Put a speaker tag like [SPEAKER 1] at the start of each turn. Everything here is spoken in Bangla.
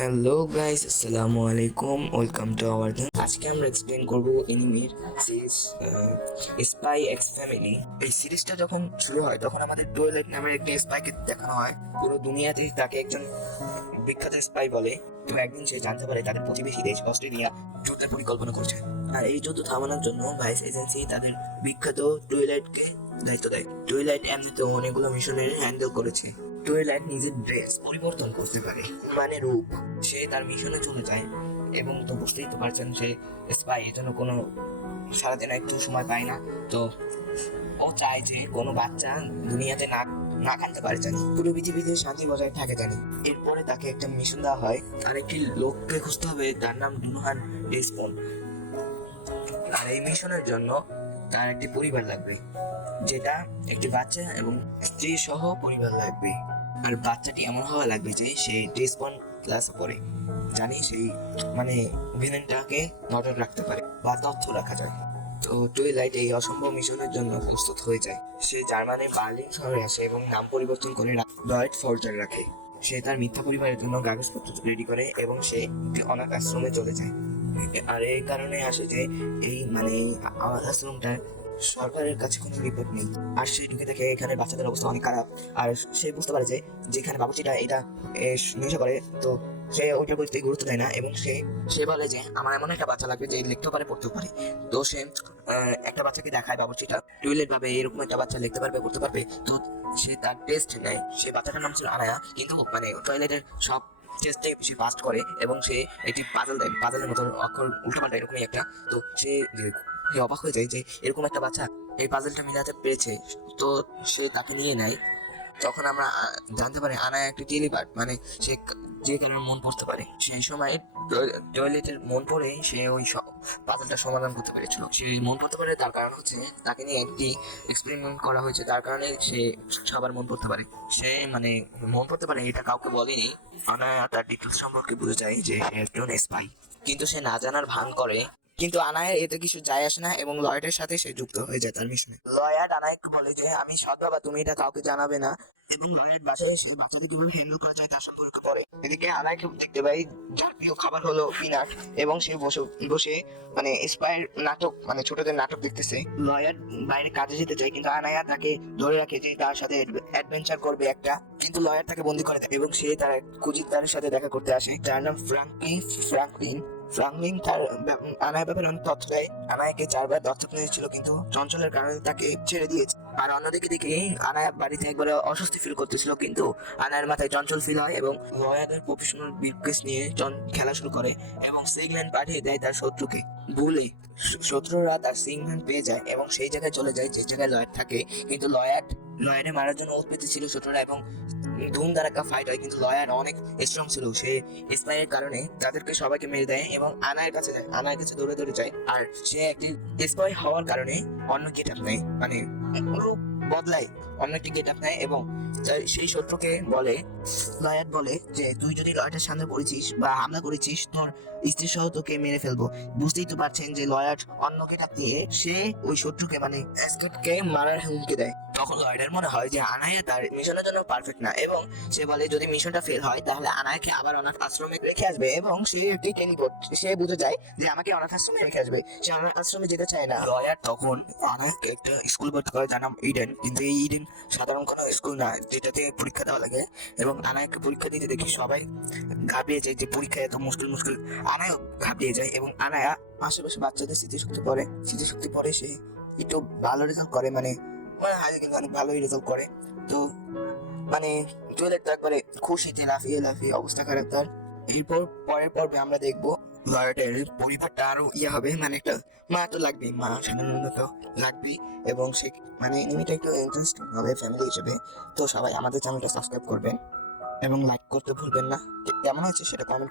[SPEAKER 1] হ্যালো গাইস আসসালামু আলাইকুম ওয়েলকাম টু আওয়ার আজকে আমরা এক্সপ্লেন করব এনিমির সিরিজ স্পাই এক্স ফ্যামিলি এই সিরিজটা যখন শুরু হয়, তখন আমাদের টয়লেট নামের একটি স্পাইকে দেখানো হয়। পুরো দুনিয়াতে তাকে একজন বিখ্যাত স্পাই বলে। তো একদিন সে জানতে পারে তাদের প্রতিবেশী দেশ অস্ট্রেলিয়া যুদ্ধের পরিকল্পনা করছে। আর এই যুদ্ধ থামানোর জন্য ভাইস এজেন্সি তাদের বিখ্যাত টয়লেটকে দায়িত্ব দেয়। টয়লেট এমনিতে অনেকগুলো মিশনের হ্যান্ডেল করেছে। টুয়েলাইট নিজের ড্রেস পরিবর্তন করতে পারে। মানে রূপ। সে তার মিশনে চলে যায় এবং তো বুঝতেই তো পারছেন সে স্পাই এর জন্য কোনো সারাদিন একটু সময় পায় না। তো ও চায় যে কোনো বাচ্চা দুনিয়াতে না না কানতে পারে জানি। পুরো পৃথিবীতে শান্তি বজায় থাকে জানি। এরপরে তাকে একটা মিশন দেওয়া হয়। আর একটি লোককে খুঁজতে হবে। তার নাম দুনহান ডেসপন আর এই মিশনের জন্য তার একটি পরিবার লাগবে, যেটা একটি বাচ্চা এবং স্ত্রী সহ পরিবার লাগবে। আর বাচ্চাটি এমন হওয়া লাগবে যে সে রেসপন ক্লাস পড়ে, জানি সেই মানে ভিলেনটাকে নজর রাখতে পারে বা তথ্য রাখা যায়। তো টুইলাইট এই অসম্ভব মিশনের জন্য প্রস্তুত হয়ে যায়। সে জার্মানির বার্লিন শহরে আসে এবং নাম পরিবর্তন করে ডয়েট ফর্জার রাখে। সে তার মিথ্যা পরিবারের জন্য কাগজপত্র রেডি করে এবং সে একটি অনাথ আশ্রমে চলে যায়। আর এই কারণে আসে যে এই মানে এই অনাথ আশ্রমটা সরকারের কাছে কোনো রিপোর্ট নেই। আর সে ঢুকে থাকে এখানে বাচ্চাদের অবস্থা অনেক খারাপ। আর সে বুঝতে পারে যে যেখানে বাবুচিটা এটা নেশা করে, তো সে ওইটার প্রতি গুরুত্ব দেয় না এবং সে সে বলে যে আমার এমন একটা বাচ্চা লাগবে যে লিখতেও পারে পড়তেও পারে। তো সে একটা বাচ্চাকে দেখায় বাবুচিটা টুইলেট ভাবে এরকম একটা বাচ্চা লিখতে পারবে, পড়তে পারবে। তো সে তার টেস্ট নেয়। সে বাচ্চাটার নাম ছিল আনায়া কিন্তু মানে টয়লেটের সব টেস্টে সে পাস করে এবং সে একটি পাজল দেয়। পাজলের মতো অক্ষর উল্টোপাল্টা এরকমই একটা। তো সে অবাক হয়ে যায় যে এরকম একটা বাচ্চা এই পাজলটা মিলাতে পেরেছে। তো সে তাকে নিয়ে নেয়। তখন আমরা জানতে পারি আনায়া একটি টেলিপার্ট মানে সে যে কারণে মন পড়তে পারে। সেই সময় টয়লেটের মন পড়ে সে ওই পাজলটা সমাধান করতে পেরেছিল। সে মন পড়তে পারে, তার কারণ হচ্ছে তাকে নিয়ে একটি এক্সপেরিমেন্ট করা হয়েছে। তার কারণে সে সবার মন পড়তে পারে। সে মানে মন পড়তে পারে এটা কাউকে বলেনি। অনায়া তার ডিটেলস সম্পর্কে বুঝে যায় যে সে একজন স্পাই কিন্তু সে না জানার ভান করে কিন্তু আনায়ের এতে কিছু যায় আসে না এবং লয়েডের সাথে সে যুক্ত হয়ে যায় তার মিশনে। লয়ার্ড আনায়কে বলে যে, আমি সৎ বাবা, তুমি এটা কাউকে জানাবে না এবং লয়েড বাসায় এসে বাচ্চাকে কীভাবে হ্যান্ডেল করা যায় তার সম্পর্কে পড়ে এদিকে আনায়কে দেখতে পাই, যার প্রিয় খাবার হলো পিনাট এবং সে বসে বসে মানে ইন্সপায়ার নাটক মানে ছোটদের নাটক দেখতেছে। লয়ার বাইরে কাজে যেতে চায় কিন্তু আনায়া তাকে ধরে রাখে যে, তার সাথে অ্যাডভেঞ্চার করবে একটা। কিন্তু লয়ার তাকে বন্দি করে দেয় এবং সে তার এক তার সাথে দেখা করতে আসে। যার নাম ফ্রাঙ্কি, ফ্রাঙ্কলিন। ফ্রাঙ্কলিন তার আনায়ের ব্যাপারে অনেক তথ্য দেয়। আনায়াকে চারবার দত্তক নিয়েছিল, কিন্তু চঞ্চলের কারণে তাকে ছেড়ে দিয়েছে। আর অন্যদিকে দিকে আনায়া বাড়িতে একবারে অস্বস্তি ফিল করতেছিল, কিন্তু আনায়ের মাথায় চঞ্চল ফিল হয় এবং লয়ারের প্রফেশনাল বিকেস নিয়ে খেলা শুরু করে এবং সিগল্যান্ড পাঠিয়ে দেয় তার শত্রুকে। ভুলে শত্রুরা তার সিগন্যান্ড পেয়ে যায় এবং সেই জায়গায় চলে যায়, যে জায়গায় লয়ার থাকে। কিন্তু লয়ার লয়ারে মারার জন্য উৎপত্তি ছিল ছোটরা এবং ধুম দ্বারা ফাইট হয়, কিন্তু লয়ার অনেক স্ট্রং ছিল। সে স্পাইয়ের কারণে তাদেরকে সবাইকে মেরে দেয় এবং আনায়ের কাছে যায়, আনায়ের কাছে দৌড়ে দৌড়ে যায়। আর সে একটি স্পাই হওয়ার কারণে অন্য আপ নেয়। মানে রূপ বদলায়, অন্য একটি গেট নেয় এবং সেই শত্রুকে বলে লয়ার বলে যে, তুই যদি লয়ারের সামনে পড়েছিস বা হামলা করেছিস, তোর স্ত্রী সহ তোকে মেরে ফেলব। বুঝতেই তো পারছেন যে, লয়ার অন্য গেট আপ দিয়ে সে ওই শত্রুকে মানে এসকেটকে মারার হুমকি দেয়। তখন লয়ারের মনে হয় যে, আনায়া তার মিশনের জন্য পারফেক্ট না এবং সে বলে, যদি মিশনটা ফেল হয়, তাহলে আনায়াকে আবার অনাথ আশ্রমে রেখে আসবে এবং সে একটি টেলিপোর্ট। সে বুঝে যায় যে, আমাকে অনাথ আশ্রমে রেখে আসবে, সে অনাথ আশ্রমে যেতে চায় না। লয়ার তখন আনায়াকে একটা স্কুল ভর্তি করে যার নাম ইডেন কিন্তু এই ইডেন, সাধারণ কোনো স্কুল না, যেটাতে পরীক্ষা দেওয়া লাগে এবং আনায়াকে পরীক্ষা দিতে দেখি সবাই ঘাবড়িয়ে যায় যে পরীক্ষা এত মুশকিল মুশকিল। আনায়া ঘাবড়িয়ে যায় এবং আনায়া আশেপাশে বাচ্চাদের স্মৃতিশক্তি পড়ে। স্মৃতিশক্তি পড়ে সে একটু ভালো রেজাল্ট করে মানে মানে হাই কিন্তু অনেক ভালোই রেজাল্ট করে। তো মানে টুয়েলেট তো একবারে খুশিতে লাফিয়ে লাফিয়ে অবস্থা খারাপ তার। এরপর পরের পর্বে আমরা দেখব লয়াটের পরিবারটা আরও ইয়ে হবে মানে একটা মা তো লাগবেই মা সাধারণত তো লাগবেই এবং সে মানে এনিমিটা একটু ইন্টারেস্টিং হবে ফ্যামিলি হিসেবে। তো সবাই আমাদের চ্যানেলটা সাবস্ক্রাইব করবেন এবং লাইক করতে ভুলবেন না। কেমন হয়েছে সেটা কমেন্ট